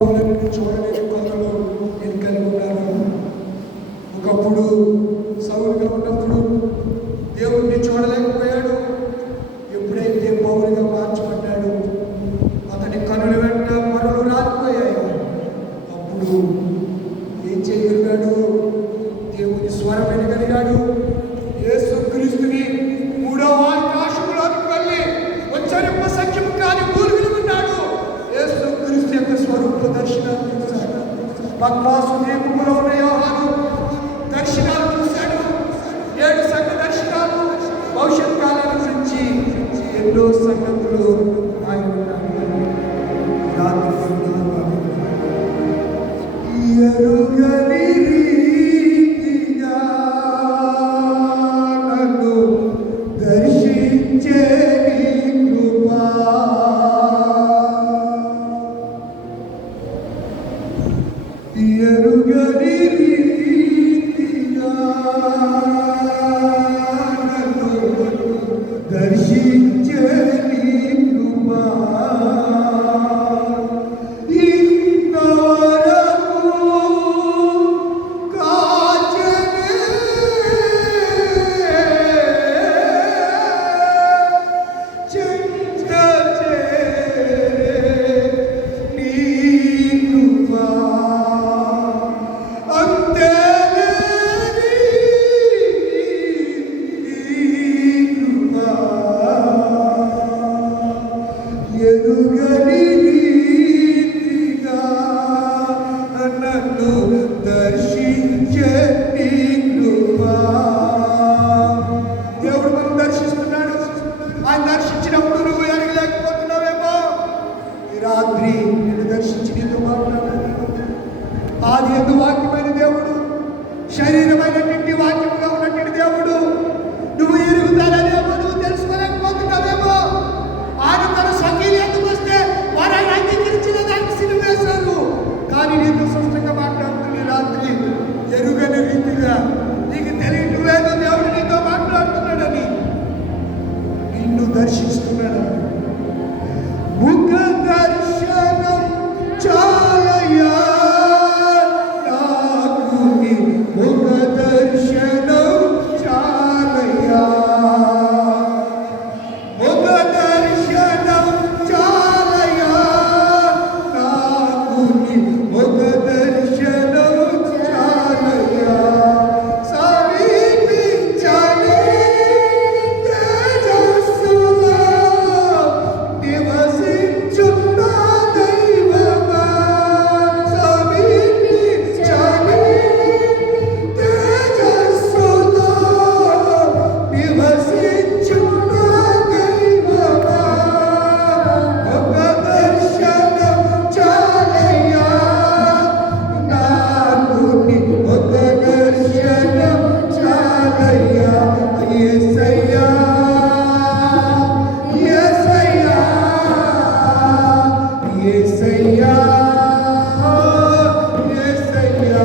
చూడలేని కొత్తలో నేను కలిగి ఉన్నాను. ఒకప్పుడు సౌలుగా ఉన్నప్పుడు దేవుడిని చూడలేకపోయాడు. ఎప్పుడైతే పౌలుగా మార్చబడ్డాడు, అతని కనుల వెంట మరలు రాలిపోయాయి. అప్పుడు ఏం చేయగలిగాడు? దేవుని స్వరం వినగలిగాడు. యేసుక్రీస్తుని మూడవ ఆకాశంలోకి వెళ్ళి ఉచ్చరింప సఖ్యము కాని మూలుగులు ఉన్నాడు. యేసుక్రీస్తు యొక్క స్వరూప దర్శనాలు చూశాడు. పద్మాసు దీపములో ఉన్న యోహాను దర్శనాలు చూశాడు. 7 సంఘ దర్శనాలు, భవిష్యత్ కాలం గురించి ఎన్నో సంగతులు ఆయన ఎరుగని రీతిగా నన్ను దర్శించే కృపా, ఎరుగని రీతిగా నన్ను దర్శించే కృపా, ఎరుగని రీతిగా నన్ను దర్శించే కృపా. దేవుడు మనం దర్శిస్తున్నాడు. ఆయన దర్శించినప్పుడు నువ్వు ఎరగలేకపోతున్నావేమో. ఈ రాత్రి నిన్ను దర్శించి నీతో మాట్లాడాడు. ఆది యందు వాక్యమైన దేవుడు, శరీరమైనటువంటి వాక్యముగా ఉన్నటువంటి దేవుడు. నువ్వు ఎరుగుతాననేమో, నువ్వు తెలుసుకోలేకపోతున్నావేమో. ఆయన తన స్వకీయందుకు వస్తే వారు ఆయన అంగీకరించిన దానికి సిలువ వేశారు. కానీ నీతో స్పష్టంగా మాట్లాడుతుంది రాత్రి. ఎరుగని రీతిగా నీకు తెలియటం లేదు దేవుడు నీతో మాట్లాడుతున్నాడని, నిన్ను దర్శిస్తున్నాడు. ముఖ దర్శనం చాలయ్యా నాకు, నీ ముఖ దర్శనం చాలయ్యా, ముఖ దర్శనం చాలయ్యా నాకు, నీ ముఖ దర్శనం చాలయ్యా. సమీపించని తేజస్సులో నివసించున్న దైవమా, సమీపించని తేజస్సులో నివసించున్న దైవమా, ముఖ దర్శనం చాలయ్యా నాకు, నీ ముఖ దర్శనం చాలయ్యా. యేసయ్యా, యేసయ్యా, యేసయ్యా, యేసయ్యా,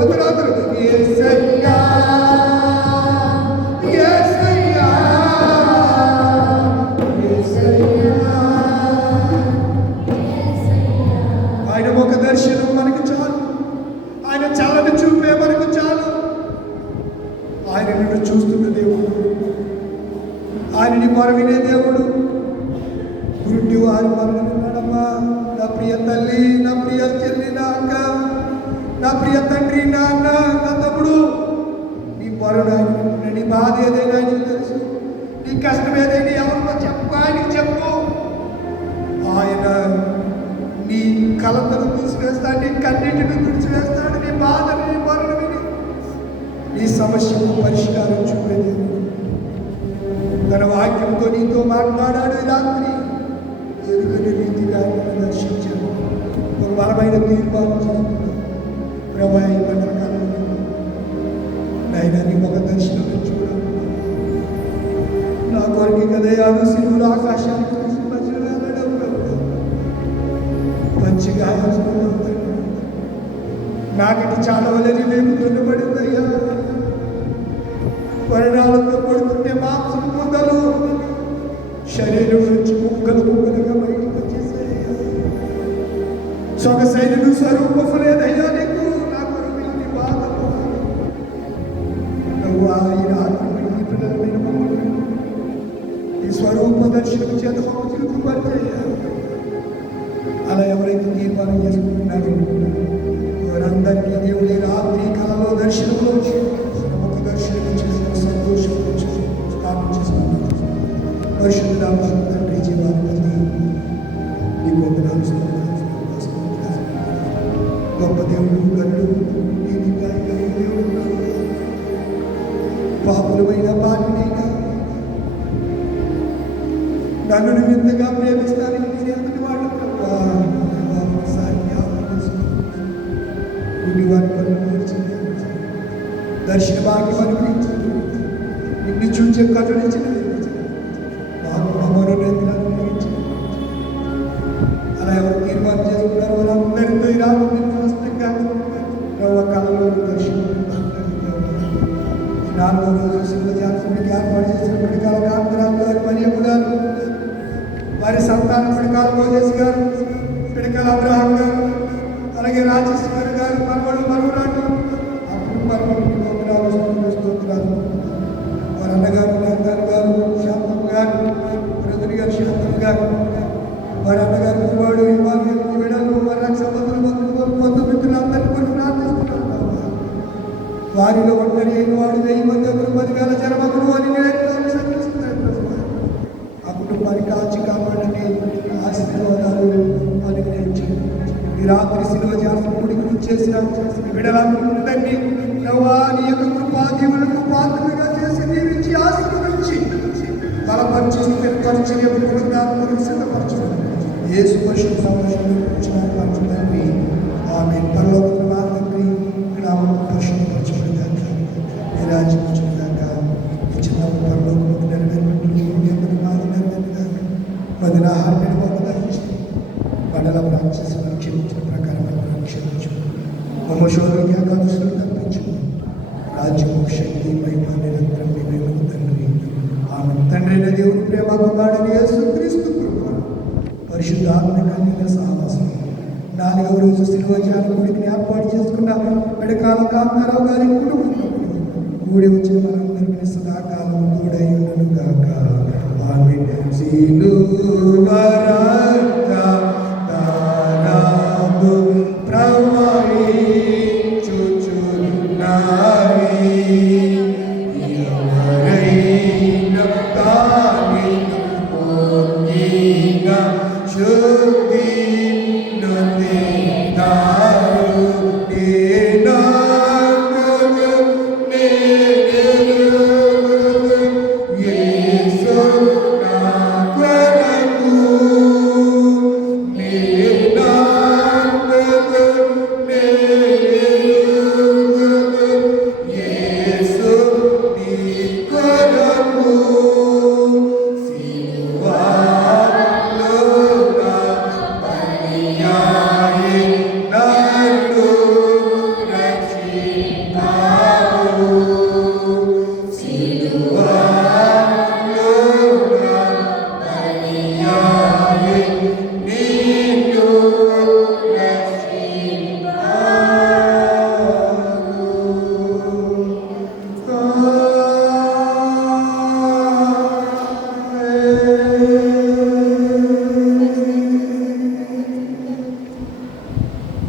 అందరూ యేసయ్యా, యేసయ్యా, యేసయ్యా. ఆయన ముఖ దర్శనం మనకు చాలు. ఆయన చల్లని చూపే మనకు చాలు. ఆయన నిన్ను చూస్తున్న దేవుడు, ఆయనని మొరవినే దేవుడు. గుడ్డి వారి మరణం విన్నాడమ్మా. నా ప్రియ తల్లి, నా ప్రియ చెల్లి, నా అక్క, నా ప్రియ తండ్రి, నా అన్న, నా తమ్ముడు, నీ మొరడు ఆయన వింటున్నాడు. నీ బాధ ఏదైనా ఆయనకు తెలుసు. నీ కష్టం ఏదైనా ఎవరితో చెప్పు, ఆయనకి చెప్పు. ఆయన నీ కలతను తీసివేస్తాడు, నీ కన్నింటిని తుడిచివేస్తాడు. నీ బాధని, నీ మొరను విని నీ సమస్యకు పరిష్కారం చూపేది. తన వాక్యంతో నీతో మాట్లాడాడు. ఈ రాత్రి ఎరుగని రీతిగా నిన్ను దర్శించాడు. ఒక బలమైన తీర్మానం చేస్తున్నాడు. ప్రభా, ఈ మండలకాలంలో నాయన నీ ముఖ దర్శనం చూడాలి. నా కొరికి కదే ఆడు సిలువులు ఆకాశానికి మధ్యలో వెళ్ళడం మంచిగా నాకటి చాలా వలని మేము దున్నబడిందయ్యా. పరిణామంతో పడుతుంటే మాంసం ముద్దలు శరీరం నుంచి ముక్కలు ముక్కలుగా బయటకు వచ్చేసాయి. సొగసైన స్వరూపము లేదయ్యా నీకు, నా కొరకు నీ బాధలు. నువ్వు ఈ రాత్రి ఈ పిల్లలమైన మమ్మల్ని ఈ స్వరూప దర్శనం చేత మమ్మల్ని కృపచేయ. అలా ఎవరైతే తీర్మానం చేసుకుంటున్నారో వారందరికీ దేవుడి రాత్రి కళలో దర్శనంలో ఒక దర్శనం చేసిన సంతోషం స్థాపించేసుకున్నాం. పరిశుద్ధ తండ్రి జీవాన్ని నీకు వందనాలు. గొప్ప దేవుడు గరుడు దేవుడు పాపులమైన పాపినైనా నన్ను నువ్వు ఎంతగా ప్రేమిస్తానికి నేను ఎంతటి వాడు దర్శన భాగ్యం అనుభవించింది. నిన్ను చూచే కరుణించిన అలా ఎవరు తీర్మానం చేసుకున్నారు వాళ్ళందరితో రాష్ట్రంగా కళలో దర్శనం. 4వ రోజు శివజాతకుడికి ఏర్పాటు చేసిన పిడికాల కాంతరాలు గారు, మరియమ్మ గారు, వారి సంతానం పిడికాల మోజేస్ గారు, పిడికాల అబ్రహాం గారు, అలాగే రాజేశ్వర్ గారు, మనవడు మనవరాడు అప్పుడు మనవడు స్తోత్రాలు. వారి అన్నగారు నాన్నగారు గారు, శాంతం గారు, బ్రదర్ గారు శాంతం గారు, వారి అన్నగారు కుమారుడు విభాగానికి విడలు, వారి రక్షబంధులు బంధుమిత్రులందరినీ కూడా ప్రార్థిస్తున్నాను. వారిలో ఒంటరి అయిన వాడు 1000 మంది 10,000 జనమగులు అని ఆ కుటుంబాన్ని కాచి కాపాడండి. ఆశీర్వాదాలు అనుగ్రహించండి. ఈ రాత్రి శిలువ జాతకుడికి చేసిన బిడ్డలందరినీ నీ యొక్క కృపాదీవులకు పాత్రగా చేసి దీవించి ఆశీర్వదించి బలపరిచి స్థిరపరిచి పునరుద్ధాత్మకు సిద్ధపరచండి. యేసు పరిశుద్ధ సంరక్షణ తండ్రి ఆమేన్. పరలోకమున మా తండ్రి నామము పరిశుద్ధపరచబడుగాక, నీ రాజ్యం వచ్చుగాక, నీ చిత్తము పరలోకమున నెరవేరునట్లు మాది నెరవేరుగాక. మదిన ఆహారం పొందదాచి మండల రాక్షసులను క్షమించిన ప్రకారం క్షమించు. మమ్మ శోధనకి ఆకాంక్షలు తప్పించు. రాజ్యము శక్తి మహిమ నిరంతరం నీవే తండ్రి ఆమేన్. తండ్రి అయిన దేవుని ప్రేమ కుమారుడైన యేసుక్రీస్తు కృప పరిశుద్ధాత్మ కన్యక సహవాసం 4వ రోజు శిలువ జాతకుడికి ఏర్పాటు చేసుకున్న పిడకాల కాంతారావు గారి కుటుంబంలో కూడి వచ్చిన మనందరికీ సదాకాలం తోడై ఉండును గాక. ఆమేన్. సిలువ రక్తధారలు ప్రవహించుచున్నవి, ఎవరైనా దానిని పొందిన శుద్ధి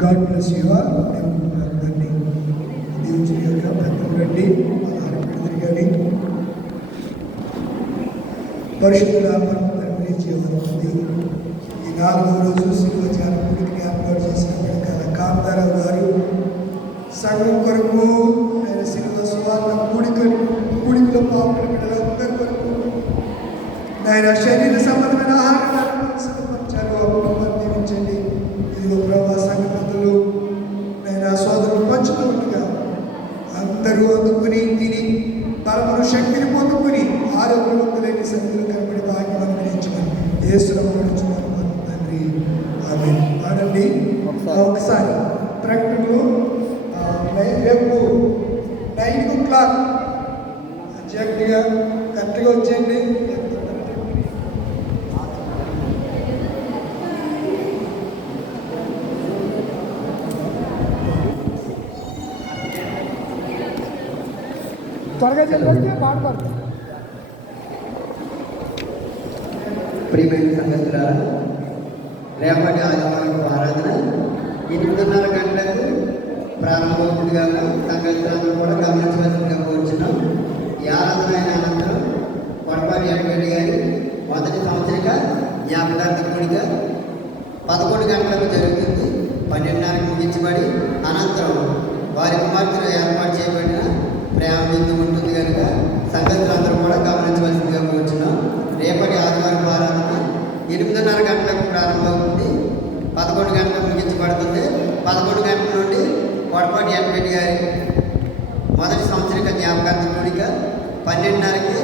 గాడ్ బ్లెస్ యు ఆల్. దేవుని దేవుని యొక్క పెద్దలు రండి, ఆహారం తిరగాలి. పరిశుద్ధుల తండ్రి జీవన దేవుడు ఈ 4వ రోజు శిలువ జాతకుడికి ఏర్పాటు చేసిన పిడకాల కాంతారావు గారు సంఘం కొరకు ఆయన శిలువ సువార్త కూడికలో పాల్గొన్న బిడ్డలందరి కొరకు ఆయన శరీర సంబంధమైన ఆహారాన్ని సిద్ధపరిచారు. అప్పుడు దీవించండి. ఇదిగో ప్రభా సంఘ పెద్దలు నేను సోదరులు పంచుతుండగా అందరూ అందుకుని తిని బలమును శక్తిని పొందుకుని ఆరోగ్యవంతులైన సన్నిధిలో కనబడి భాగ్యం అనుగ్రహించమని యేసునామములో తండ్రి ఆమేన్. పాడండి ఒకసారి ప్రకటనలో రేపు 9 o'clock ఎగ్జాక్ట్గా కరెక్ట్గా వచ్చేయండి. త్వరగా చెప్పేస్తే పాట పాడుతుంది. ప్రియమైన సంగతులారా, రేపటి ఆదివారం ఆరాధన 8:30 గంటలకు ప్రారంభమవుతుంది కాగా సంగతులందరూ కూడా గమనించవలసిందిగా కోరుచున్నాం. ఈ ఆరాధన అయిన అనంతరం కొడపాటి వెంకటరెడ్డి గారి మొదటి సంవత్సరిక జ్ఞాపకార్థ కూడిక 11 గంటలకు జరుగుతుంది. 12:30కి ముగించబడి అనంతరం వారి కుమార్తెలు ఏర్పాటు చేయబడిన ప్రేమ బిందు ఉంటుంది కనుక సంగతులందరూ కూడా గమనించవలసిందిగా కోరుచున్నాం. రేపటి ఆదివారం ఆరాధన 8:30 గంటలకు ప్రారంభమవుతుంది, 11 గంటలకు ముగించబడుతుంది. 11 గంటల నుండి కొడపాటి వెంకటరెడ్డి గారి మొదటి సంవత్సరిక జ్ఞాపకార్థ కూడిక, 12:30కి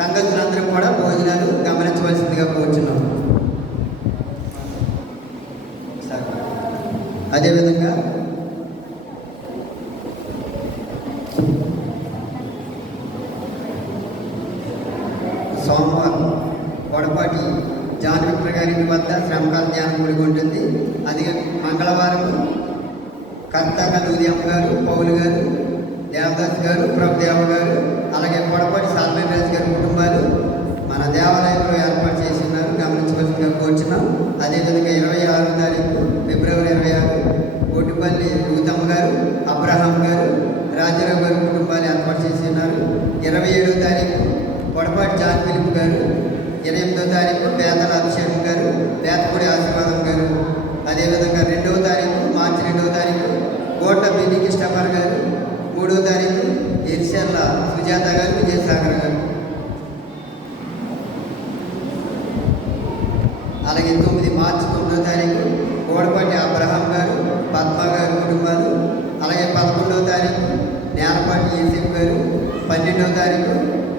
సంగతులందరూ కూడా భోజనాలు గమనించవలసిందిగా కోరుచున్నాం. అదేవిధంగా సోమవారం కొడపాటి జాన్ విక్టర్ గారి వద్ద శ్రమకాల ధ్యానం కూడిక ఉంటుంది. అది మంగళవారం కర్తగా లూదియమ్మ గారు, పౌలు గారు, దేవదాస్ గారు, ప్రభుదేవ గారు, అలాగే కొడపాటి సాల్మన్ రాజు గారి కుటుంబాలు మన దేవాలయంలో ఏర్పాటు చేసి ఉన్నారు, గమనించవలసిందిగా కోరుచున్నాం. అదేవిధంగా 26వ తారీఖు ఫిబ్రవరి 26 కోటిపల్లి రూతమ్మ గారు, అబ్రహాం గారు, రాజారావు గారు కుటుంబాలు ఏర్పాటు చేసి ఉన్నారు. 27వ తారీఖు కొడపాటి జాన్ ఫిలిప్ గారు, 28వ తారీఖు పేదల అభిషేకం గారు, పేదపూడి ఆశీర్వాదం గారు, అదేవిధంగా 2వ తారీఖు మార్చి 2వ తారీఖు కోట్ల బిని కృష్ణపర్ గారు, 3వ తారీఖు ఇరిశర్ల సుజాత గారు, విజయసాగర్ గారు, అలాగే 9 మార్చి 9వ తారీఖు కోడపాటి అబ్రహాం గారు, పద్మ గారు కుటుంబాలు, అలాగే 11వ తారీఖు నేలపాటి యేసేపు గారు, 12వ తారీఖు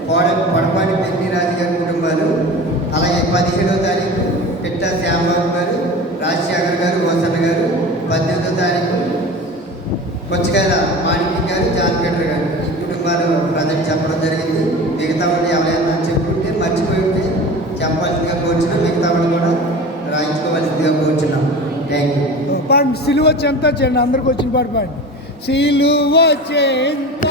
పొడపాటి పెన్నిరాజు గారి కుటుంబాలు, అలాగే 17వ తారీఖు పిట్ట శ్యాంబాబు గారు, రాజశేఖర్ గారు, ఓసన్న గారు, 18వ తారీఖు కొచ్చకాయల మాణిక్యం గారు, జాన్ పీటర్ గారు, ఈ కుటుంబాలు ప్రజెంట్ చెప్పడం జరిగింది. మిగతా వాళ్ళు ఎవరైనా చెప్పుకుంటే మర్చిపోయి ఉంటే చెప్పాల్సిందిగా కోరుచున్నాం, మిగతా వాళ్ళు కూడా రాయించుకోవాల్సిందిగా కోరుచున్నాం. Thank you. పాడండి, సిలువ చెంత చేయండి, అందరికి వచ్చిన పాట పాడండి. సిలువ చెంత